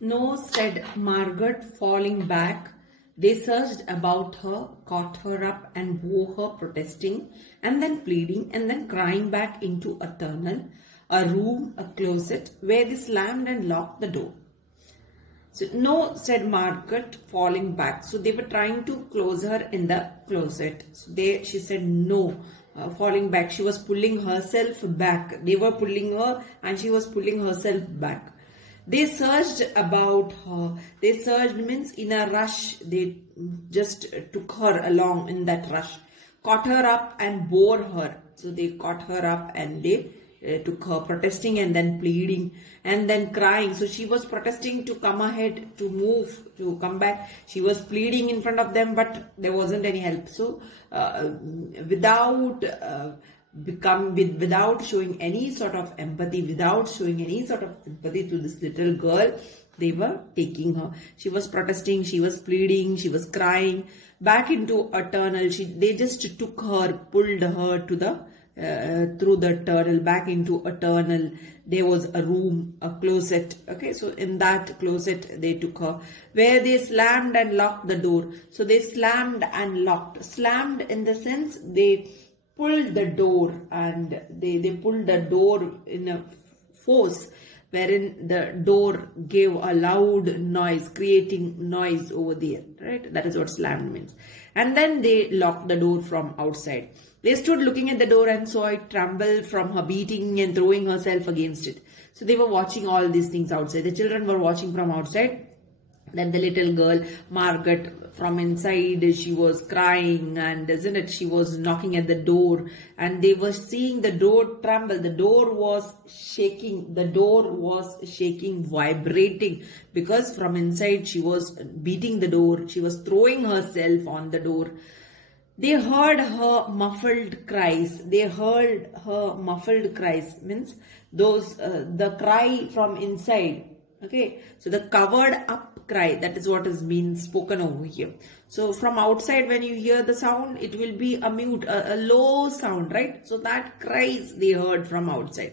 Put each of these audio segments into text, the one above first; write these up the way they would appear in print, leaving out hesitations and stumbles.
No, said Margaret, falling back. They searched about her, caught her up and bore her, protesting, and then pleading, and then crying back into a tunnel, a room, a closet, where they slammed and locked the door. So, no, said Margaret, falling back. So, they were trying to close her in the closet. So, she said no, falling back. She was pulling herself back. They were pulling her and she was pulling herself back. They searched about her. They searched means in a rush. They just took her along in that rush. Caught her up and bore her. So they caught her up and they took her, protesting and then pleading and then crying. So she was protesting to come ahead, to move, to come back. She was pleading in front of them, but there wasn't any help. So without showing any sort of empathy, without showing any sort of sympathy to this little girl, they were taking her. She was protesting, she was pleading, she was crying back into a tunnel. They just took her, pulled her to the through the tunnel, back into a tunnel. There was a room, a closet. Okay, so in that closet they took her, where they slammed and locked the door. So they slammed and locked. Slammed in the sense they pulled the door, and they pulled the door in a force, wherein the door gave a loud noise, creating noise over there, right? That is what slammed means. And then they locked the door from outside. They stood looking at the door and saw it tremble from her beating and throwing herself against it. So they were watching all these things outside. The children were watching from outside. Then the little girl, Margaret, from inside, she was crying, and isn't it, she was knocking at the door, and they were seeing the door tremble. The door was shaking. The door was shaking, vibrating, because from inside she was beating the door. She was throwing herself on the door. They heard her muffled cries. They heard her muffled cries, means those, the cry from inside. Okay, so the covered up cry, that is what is being spoken over here. So from outside, when you hear the sound, it will be a mute, a low sound, right? So that cries they heard from outside.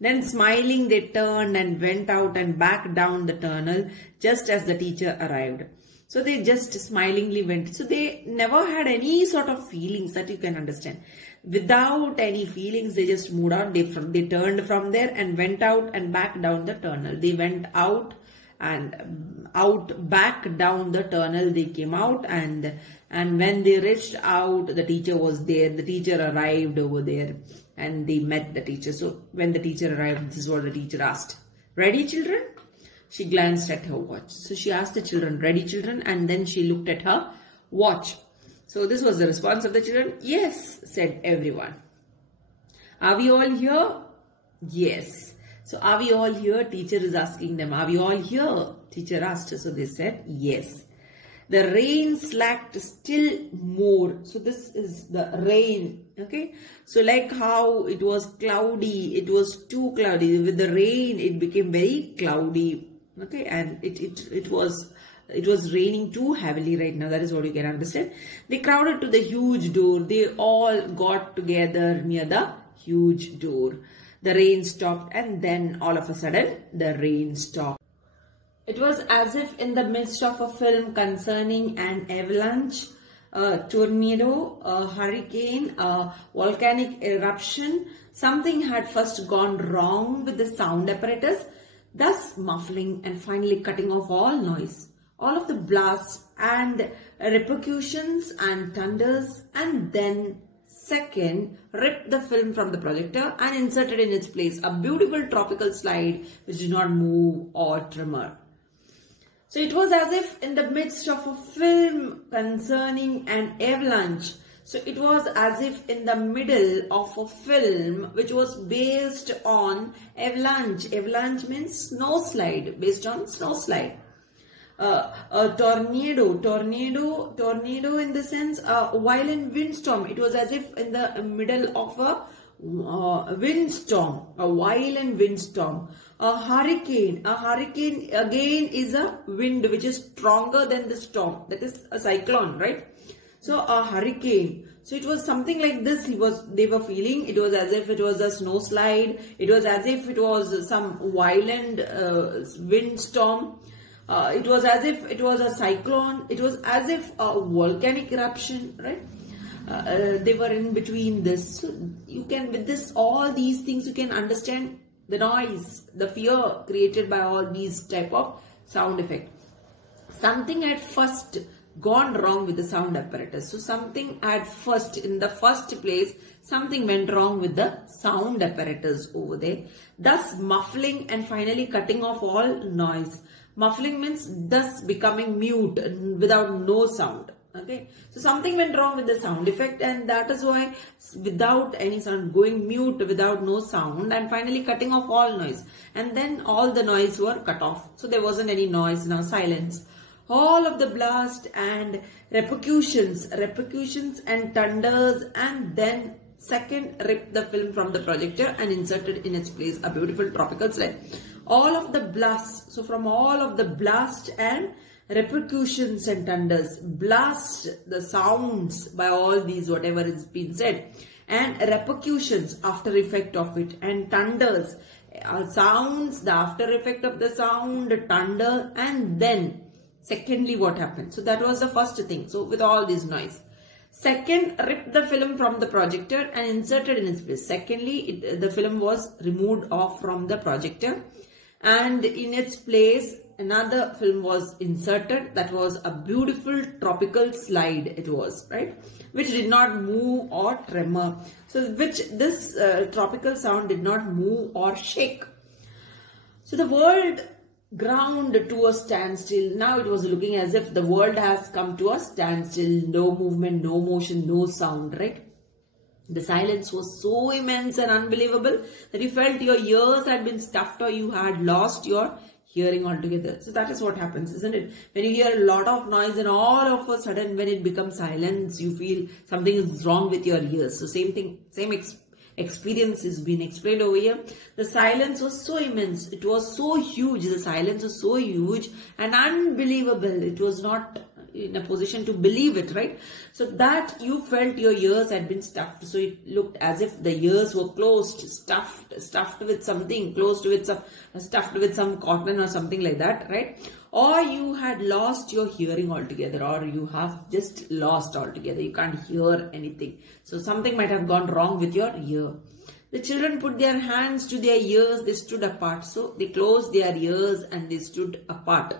Then smiling, they turned and went out and back down the tunnel just as the teacher arrived. So they just smilingly went. So they never had any sort of feelings, that you can understand. Without any feelings, they just moved out. They turned from there and went out and back down the tunnel. They went out and out, back down the tunnel. They came out, and when they reached out, the teacher was there. The teacher arrived over there and they met the teacher. So when the teacher arrived, this is what the teacher asked. Ready, children? She glanced at her watch. So she asked the children, ready, children? And then she looked at her watch. So this was the response of the children. Yes, said everyone. Are we all here? Yes. So are we all here? Teacher is asking them. Are we all here? Teacher asked. So they said yes. The rain slacked still more. So this is the rain. Okay. So like how it was cloudy, it was too cloudy. With the rain, it became very cloudy. Okay. And it was raining too heavily right now. That is what you can understand. They crowded to the huge door. They all got together near the huge door. The rain stopped, and then all of a sudden the rain stopped. It was as if in the midst of a film concerning an avalanche, a tornado, a hurricane, a volcanic eruption, something had first gone wrong with the sound apparatus, thus muffling and finally cutting off all noise. All of the blasts and repercussions and thunders, and then second, ripped the film from the projector and inserted in its place a beautiful tropical slide which did not move or tremor. So it was as if in the midst of a film concerning an avalanche. So it was as if in the middle of a film which was based on avalanche. Avalanche means snowslide, based on snowslide. A tornado in the sense a violent windstorm. It was as if in the middle of a windstorm, a violent windstorm. A hurricane again is a wind which is stronger than the storm. That is a cyclone, right? So a hurricane. So it was something like this. They were feeling. It was as if it was a snow slide. It was as if it was some violent windstorm. It was as if it was a cyclone. It was as if a volcanic eruption, right? They were in between this. So you can, with this, all these things, you can understand the noise, the fear created by all these type of sound effect. Something at first gone wrong with the sound apparatus. So something at first, in the first place, something went wrong with the sound apparatus over there, thus muffling and finally cutting off all noise. Muffling means thus becoming mute without no sound. Okay, so something went wrong with the sound effect, and that is why without any sound, going mute without no sound, and finally cutting off all noise, and then all the noise were cut off. So there wasn't any noise, now silence. All of the blast and repercussions and thunders, and then second ripped the film from the projector and inserted in its place a beautiful tropical slide. All of the blasts, so from all of the blast and repercussions and thunders, blast, the sounds by all these, whatever is been said, and repercussions, after effect of it, and thunders, sounds, the after effect of the sound, thunder, and then secondly what happened. So that was the first thing. So with all this noise. Second, ripped the film from the projector and inserted in its place. Secondly, the film was removed off from the projector, and in its place another film was inserted. That was a beautiful tropical slide, it was, right, which did not move or tremor. So which this tropical sound did not move or shake. So the world ground to a standstill. Now it was looking as if the world has come to a standstill. No movement, no motion, no sound, right? The silence was so immense and unbelievable that you felt your ears had been stuffed or you had lost your hearing altogether. So that is what happens, isn't it? When you hear a lot of noise and all of a sudden when it becomes silence, you feel something is wrong with your ears. So same thing, same experience is being explained over here. The silence was so immense. It was so huge. The silence was so huge and unbelievable. It was not in a position to believe it, right? So that you felt your ears had been stuffed. So it looked as if the ears were closed, stuffed with something, closed with some, stuffed with some cotton or something like that, right? Or you had lost your hearing altogether, or you have just lost altogether. You can't hear anything. So something might have gone wrong with your ear. The children put their hands to their ears. They stood apart. So they closed their ears and they stood apart.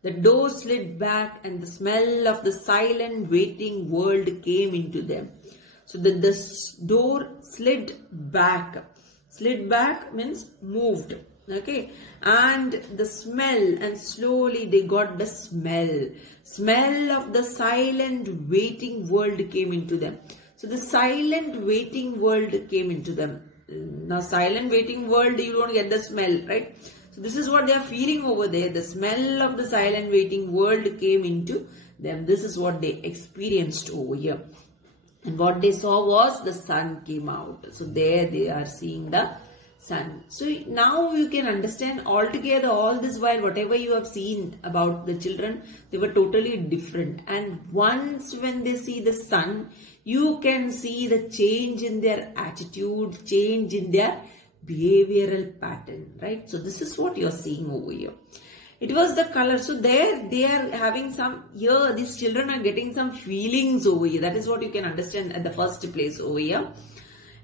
The door slid back and the smell of the silent waiting world came into them. So the door slid back. Slid back means moved. Okay. And the smell, and slowly they got the smell of the silent waiting world came into them. So the silent waiting world came into them. Now silent waiting world, you don't get the smell, right? So this is what they are feeling over there. The smell of the silent waiting world came into them. This is what they experienced over here. And what they saw was the sun came out. So there they are seeing the sun. So now you can understand altogether all this while whatever you have seen about the children, they were totally different. And once when they see the sun, you can see the change in their attitude, change in their behavioral pattern, right? So this is what you're seeing over here. It was the color. So there they are having some, here these children are getting some feelings over here. That is what you can understand at the first place over here.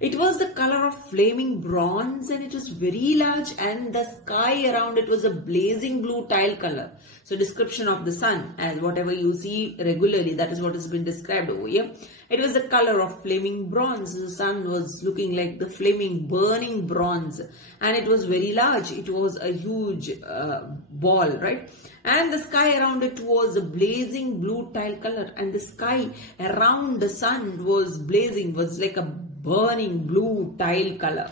It was the color of flaming bronze and it was very large, and the sky around it was a blazing blue tile color. So description of the sun, as whatever you see regularly, that is what has been described over here. It was the color of flaming bronze. The sun was looking like the flaming, burning bronze, and it was very large. It was a huge ball, right? And the sky around it was a blazing blue tile color, and the sky around the sun was blazing, was like a burning blue tile color.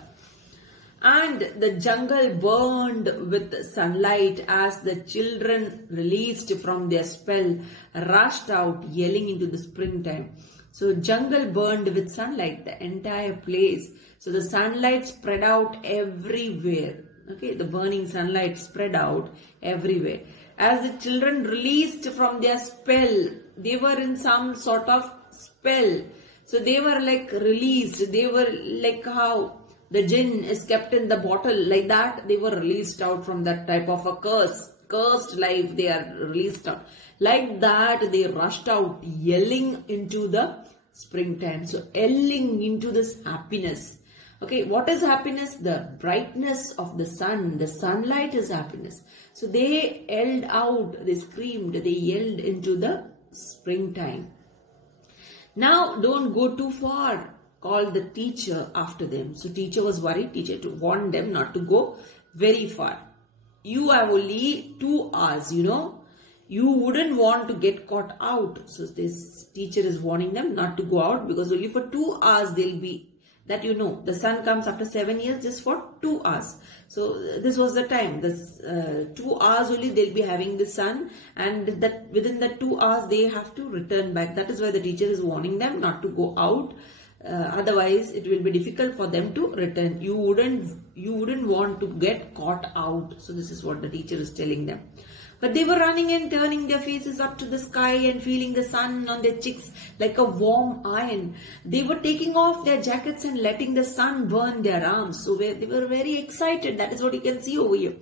And the jungle burned with sunlight as the children, released from their spell, rushed out yelling into the springtime. So jungle burned with sunlight, the entire place. So the sunlight spread out everywhere. Okay, the burning sunlight spread out everywhere. As the children released from their spell, they were in some sort of spell. So they were like released. They were like how the jinn is kept in the bottle, like that. They were released out from that type of a cursed life. They are released out. Like that, they rushed out, yelling into the springtime. So yelling into this happiness. Okay, what is happiness? The brightness of the sun. The sunlight is happiness. So they yelled out, they screamed, they yelled into the springtime. Now don't go too far, called the teacher after them. So teacher was worried, teacher to warn them not to go very far. You have only 2 hours, you know. You wouldn't want to get caught out. So this teacher is warning them not to go out, because only for 2 hours they'll be, that you know, the sun comes after 7 years just for 2 hours. So this was the time, this 2 hours only they'll be having the sun, and that within the 2 hours they have to return back. That is why the teacher is warning them not to go out. Otherwise it will be difficult for them to return. You wouldn't want to get caught out. So this is what the teacher is telling them. But they were running and turning their faces up to the sky and feeling the sun on their cheeks like a warm iron. They were taking off their jackets and letting the sun burn their arms. So they were very excited. That is what you can see over here.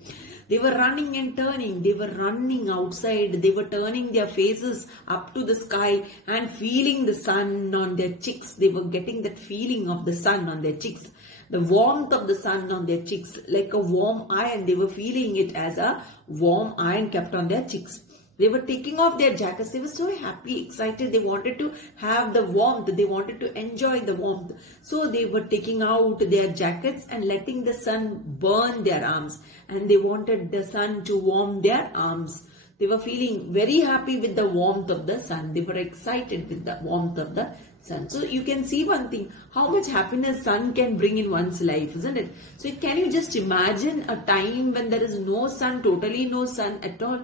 They were running and turning. They were running outside. They were turning their faces up to the sky and feeling the sun on their cheeks. They were getting that feeling of the sun on their cheeks. The warmth of the sun on their cheeks, like a warm iron. They were feeling it as a warm iron kept on their cheeks. They were taking off their jackets. They were so happy, excited. They wanted to have the warmth. They wanted to enjoy the warmth. So they were taking out their jackets and letting the sun burn their arms. And they wanted the sun to warm their arms. They were feeling very happy with the warmth of the sun. They were excited with the warmth of the sun. So you can see one thing, how much happiness sun can bring in one's life, isn't it? So can you just imagine a time when there is no sun, totally no sun at all?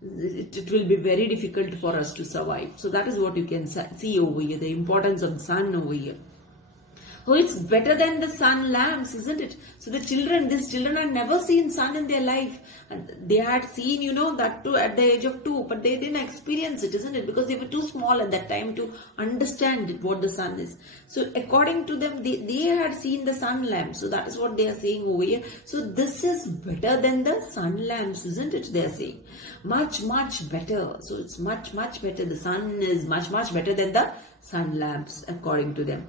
It will be very difficult for us to survive. So that is what you can see over here, the importance of the sun over here. Oh, it's better than the sun lamps, isn't it? So these children had never seen sun in their life. And they had seen, you know, that too at the age of 2, but they didn't experience it, isn't it? Because they were too small at that time to understand what the sun is. So according to them, they had seen the sun lamps. So that is what they are saying over here. So this is better than the sun lamps, isn't it? They are saying much, much better. So it's much, much better. The sun is much, much better than the sun lamps, according to them.